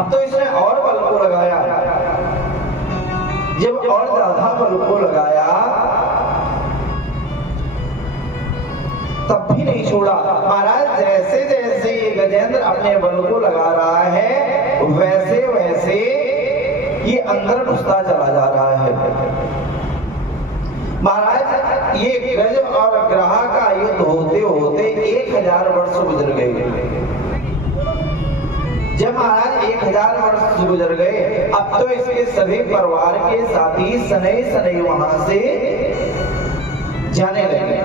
अब तो इसने और बल को लगाया। जब और ज्यादा बल को लगाया तब भी नहीं छोड़ा। महाराज जैसे जैसे ये गजेंद्र अपने बल को लगा रहा है वैसे वैसे ये अंदर घुसता चला जा रहा है। महाराज ये गज और ग्रह का युद्ध होते होते 1000 वर्ष गुजर गए। जब महाराज 1000 वर्ष गुजर गए, अब तो इसके सभी परिवार के साथी सनई सनई वहां से जाने लगे।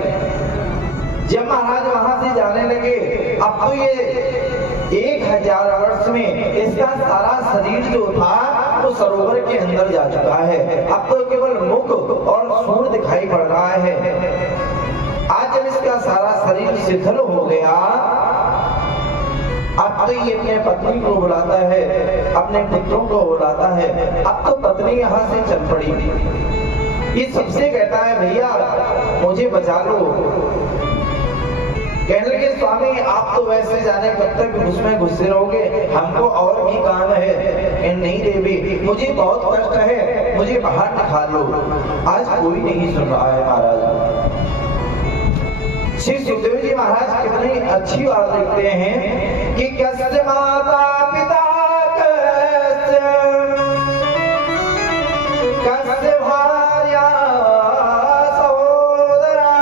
जब महाराज वहां से जाने लगे, अब तो ये 1000 वर्ष में इसका सारा शरीर जो था वो सरोवर के अंदर जा चुका है। अब तो केवल मुख और सूर दिखाई पड़ रहा है। आज जब इसका सारा शरीर शिथिल हो गया, अब तो ये अपने पत्नी को बुलाता है, अपने पुत्रों को बुलाता है। अब तो पत्नी यहाँ से चल पड़ी। ये सबसे कहता है भैया मुझे बचा लो। कहने लगे स्वामी आप तो वैसे जाने कब तक उसमें घुसे रहोगे, हमको और भी काम है। नहीं देवी मुझे बहुत कष्ट है, मुझे बाहर निकाल लो। आज कोई नहीं सुन रहा है महाराज। श्री सुखदेव जी महाराज कितनी अच्छी बात लिखते हैं कि कस्य माता पिता कस्य भार्या सहोदरा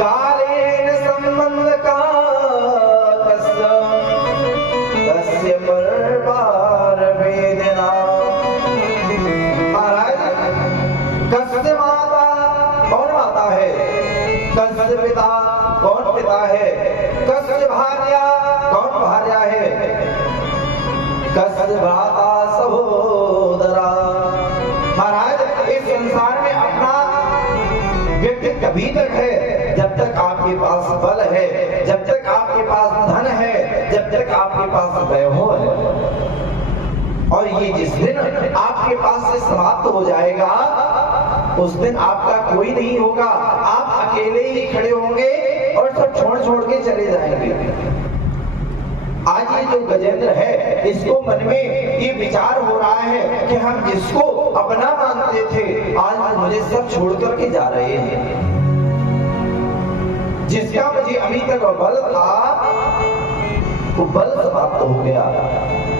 कालेन संबंध का कस्य परवार वेदना। महाराज कस्य माता कौन माता है, कस्य पिता कौन पिता है, कस्य भार्या कौन भार्या है, कस्य भ्राता सहोदरा। महाराज इस संसार में अपना व्यक्ति कभी तक है जब तक आपके पास बल है, जब तक आपके पास धन है, जब तक आपके पास वैभव है। और ये जिस दिन आपके पास से समाप्त हो जाएगा उस दिन आपका कोई नहीं होगा। आप अकेले ही खड़े होंगे और सब छोड़ छोड़ के चले जाएंगे। आज ये जो गजेंद्र है इसको मन में ये विचार हो रहा है कि हम जिसको अपना मानते थे आज मुझे सब छोड़ करके जा रहे हैं। जिसका मुझे अभी तक बल था वो बल समाप्त हो गया।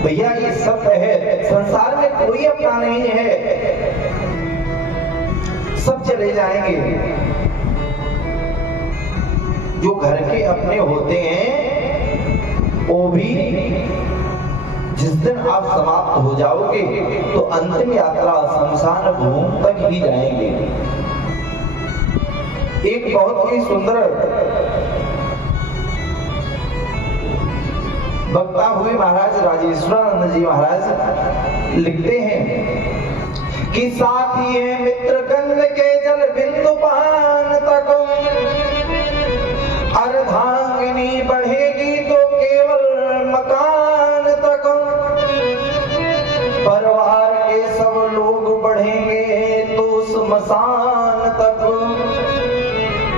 भैया ये सत्य है, संसार में कोई अपना नहीं है, सब चले जाएंगे। जो घर के अपने होते हैं वो भी जिस दिन आप समाप्त हो जाओगे तो अंतिम यात्रा शमशान भूमि तक ही जाएंगे। एक बहुत ही सुंदर वक्ता हुए महाराज राजेश्वरानंद जी महाराज लिखते हैं कि साथी है मित्र गंग के जल बिंदु पान तक, अर्धांगिनी बढ़ेगी तो केवल मकान तक, परिवार के सब लोग बढ़ेंगे तो स्मशान तक,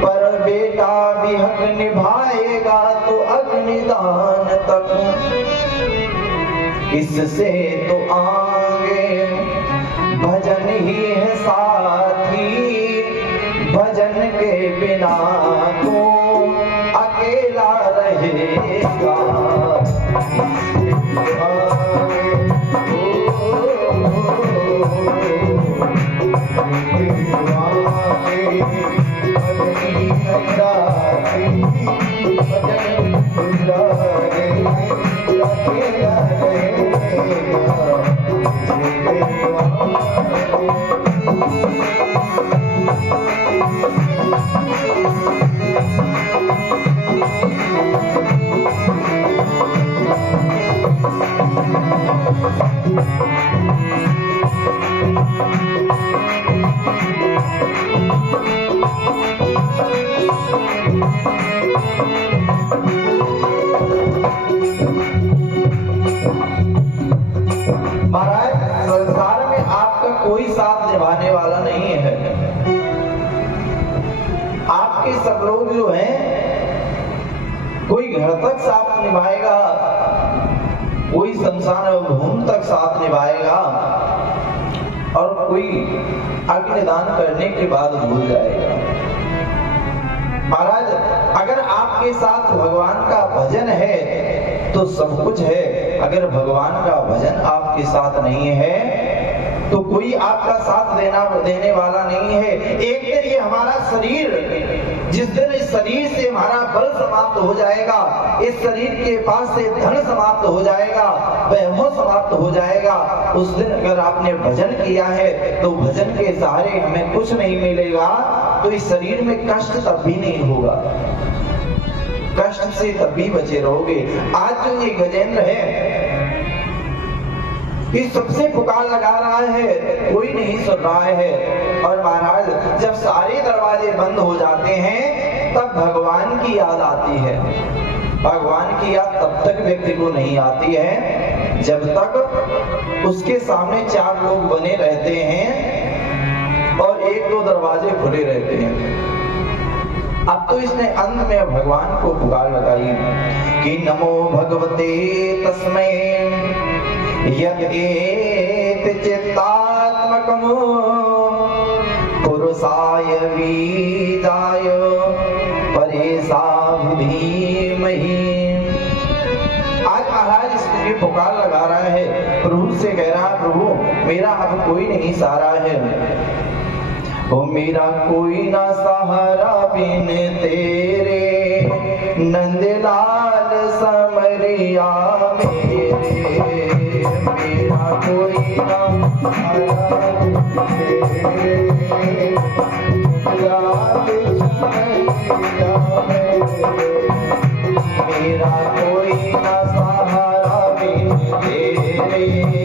पर बेटा भी हक निभाएगा तो अग्निदान तक। इससे तो आगे भजन ही है साथी, भजन के बिना तो अकेला रहेगा। कोई साथ निभाने वाला नहीं है। आपके सब लोग जो हैं कोई घर तक साथ निभाएगा, कोई स्मशान तक साथ निभाएगा और कोई अग्निदान करने के बाद भूल जाएगा। महाराज, अगर आपके साथ भगवान का भजन है तो सब कुछ है, अगर भगवान का भजन आपके साथ नहीं है तो कोई आपका साथ देने वाला नहीं है। एक दिन ये हमारा शरीर, जिस दिन इस शरीर से हमारा बल समाप्त हो जाएगा, इस शरीर के पास से धन समाप्त हो जाएगा, वैभव समाप्त हो जाएगा, उस दिन अगर आपने भजन किया है तो भजन के सहारे हमें कुछ नहीं मिलेगा, तो इस शरीर में कष्ट तब भी नहीं होगा, कष्ट से तब भी बचे रहोगे। आज जो ये गजेंद्र है इस सबसे पुकार लगा रहा है, कोई नहीं सुन रहा है। और महाराज, जब सारे दरवाजे बंद हो जाते हैं तब भगवान की याद आती है। भगवान की याद तब तक व्यक्ति को नहीं आती है जब तक उसके सामने 4 लोग बने रहते हैं और 1-2 दरवाजे खुले रहते हैं। अब तो इसने अंत में भगवान को पुकार लगाई कि नमो भगवते तस्मै यदेत चित्तात्मकम् पुरुषाय बीजाय परेशां धीमहि। आज महाराज इसलिए पुकार लगा रहा है, प्रभु से कह रहा है, प्रभु मेरा अब कोई नहीं सहारा है, ओ मेरा कोई ना सहारा बिन तेरे, नंदलाल समरिया मेरे, मेरा कोई ना सहारा बिन तेरे, नंदलाल समरिया मेरे, मेरा कोई ना सहारा बिन तेरे।